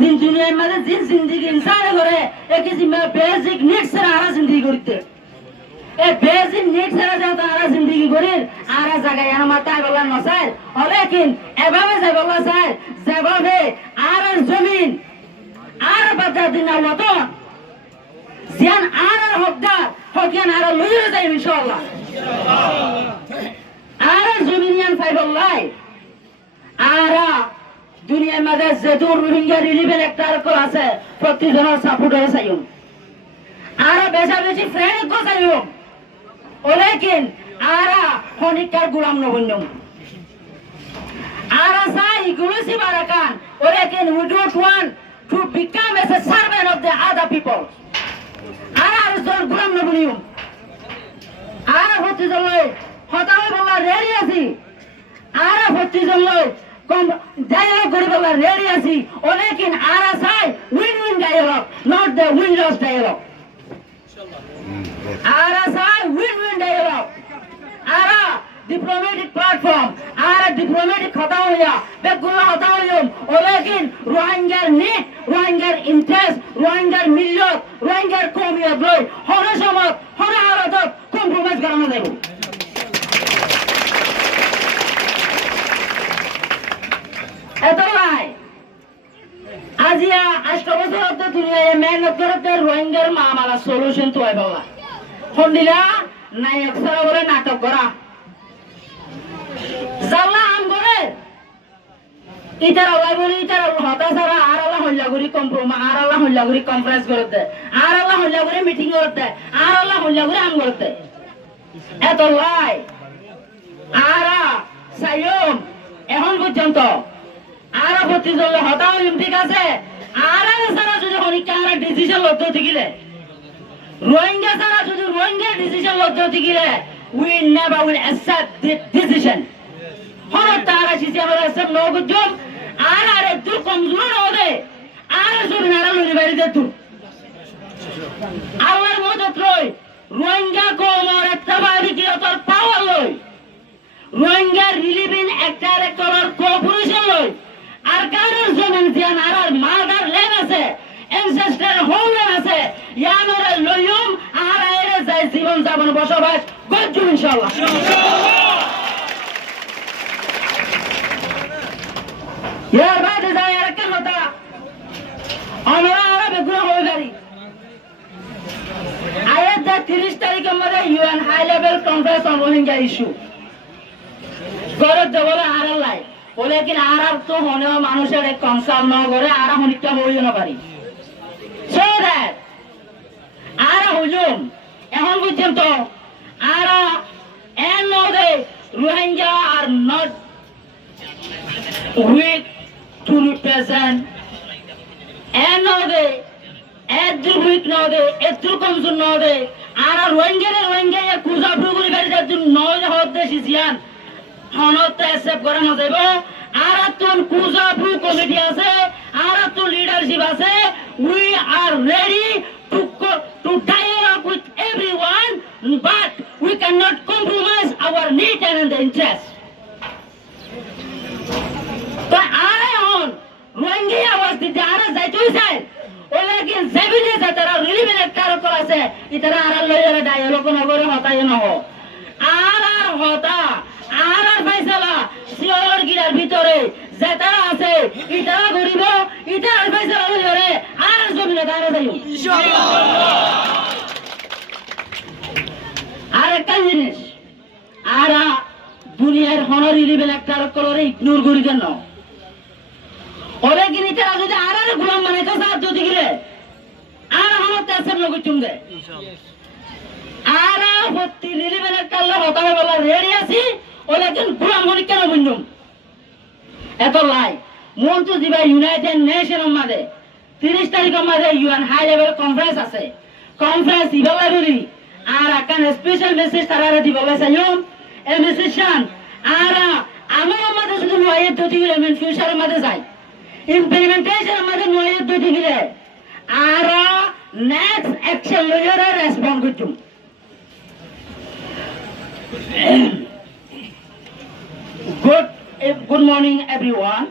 दिन दुनिया में जिन जिंदगी इंसान करे एक किसी में बेसिक नीड्स से आरा जिंदगी करते ए बेसिक नीड्स से जाता आरा जिंदगी करे आरा जगह यहाँ माता है बोला नसार और लेकिन एबावे से बोला सार जबावे आरा जमीन आरा बता दिन हुआ तो जियान आरा हकदार हकियान आरा लुइर जाए इंशाल्लाह आरा जमीनियान फाइबल्लाई आरा दुनिया में जेतुर रोहिंग्या रिलीफेर একটা আরকল আছে প্রতিজনের সাপোর্টার চাইও আরা বেশা বেশি ফ্রেন্ড কো চাইও ওলেকিন আরা খনিকার গোলাম নবন্যম আরা চাই গুলসি বারাকান ওলেকিন we don't want to become as a servant of the other people আরা আরজল গোলাম নবন্যম আরা প্রতিজনের হতাও বলা রেডি আছি আরা প্রতিজনের dialogue করিবার রেডি আছি ওলেকিন আরা চাই win-win dialogue not the win-loss dialogue আরা চাই win-win dialogue আরা diplomatic platform আরা diplomatic কথা হইয়া বেগুলা কথা হইম ওলেকিন রোহিঙ্গার নিট রোহিঙ্গার ইন্টারেস্ট রোহিঙ্গার মিল্লত রোহিঙ্গার কমিয়ত লই হর সমত হর হালতত কম্প্রোমাইজ করা না যাইব এতলাই আজিয়া 8 বছর অব্দ দুনিয়ায় মেহনত করতে রোহিঙ্গার মামলা সলিউশন তো হয় বাবা হন্দিলা নায়ক সারা বলে নাটক করা জাল্লা আম করে ইতার আল্লাহ বলি ইতার হতা সারা আর আল্লাহ হল্লাগুড়ি কম্প্রোমাইজ আর আল্লাহ হল্লাগুড়ি কনফারেন্স করতে আর আল্লাহ হল্লাগুড়ি মিটিং করতে আর আল্লাহ হল্লাগুড়ি আম করতে এতলাই আরা সাইয়ম এখন পর্যন্ত আরা প্রতিজল হতা হইম ঠিক আছে আরা সারা যদি হনিকা আরা ডিসিশন লতে দিগিলে রোহিঙ্গা সারা যদি রোহিঙ্গা ডিসিশন লতে দিগিলে we never will accept this decision হন তারা সিসি আমরা সব নগজম আরা রে তুই কমজোর হবে আরা সব নারা লরি বাড়ি দে তুই আল্লাহর মদত লই রোহিঙ্গা কোমর একটা বাড়ি কি তোর পাওয়ার লই রোহিঙ্গা রিলিভিং একটার করার কোঅপারেশন লই আর কারোর জমিন জিয়ান আর মাদার ল্যান্ড আছে এনসেস্টার হোমল্যান্ড আছে ইয়ানরে লইম আর এর যাই জীবন যাপন বসবাস করজু ইনশাআল্লাহ ইয়ার বাদে যায় আর একটা কথা আমরা আরবে গুলো হয়ে গেলি আয়াত 30 তারিখের মধ্যে UN high level conference on Rohingya issue গরত বলে আর আল্লাহ ওলেকিন আর তো হনে মানুষের কনসার্ন ন করে আর হনিকটা বইও না পারি সো দ্যাট আর হুজুম এখন পর্যন্ত আর and no they Rohingya are not weak to represent and no they এদ্রু উইক নো দে এদ্রু কমজোর নো দে আর রোহিঙ্গা কুজা প্রগুরি বাড়ি যাতে নয় হতে সিজিয়ান হনত অ্যাকসেপ্ট করা না যাইব আর তোর কুজাফু কমিটি আছে আর তো লিডারশিপ আছে we are ready to dialogue with everyone but we cannot compromise our need and the interest তো আর এখন রোহিঙ্গা আওয়াজ দিতে আর যাইতেই চাই ওলেকিন জেবিনে যারা রিলিভেন্ট কারকর আছে ইতারা আর লইরা ডায়ালগ না করে হতাই না আর হতা আর ফয়সালা সিওর গিরার ভিতরে যেতারা আছে ইতারা গরিব ইতার ফয়সালা লইরে আর জমিনে দাঁড়া যাইও ইনশাআল্লাহ আর একটা জিনিস আর দুনিয়ার হনরি লেভেল একটা করে ইগনোর করি কেন ওরে কি ইতারা যদি আর গোলাম বানাইতে সাহায্য দিলে আর হনত আছে নগো চুমদে ইনশাআল্লাহ আর হত্তি রিলিভেন একটা হতা বলা রেডি আছি ওলেকিন গোলাম হনি কেন বুঝুম এত লাই মন্ত্রী দিবা ইউনাইটেড নেশনের মাঝে 30 তারিখের মাঝে ইউএন হাই লেভেল কনফারেন্স আছে কনফারেন্স ইবেলা বলি আর আকান স্পেশাল মেসেজ তারারে দিবলে চাইম এই মেসেজশন আর আমার মাঝে শুধু নয়ের দুটি গিলে মেন ফিউচারের মাঝে যায় ইমপ্লিমেন্টেশনের মাঝে নয়ের দুটি গিলে আর নেক্সট অ্যাকশন লইয়ারে রেসপন্ড করতুম Good morning, everyone.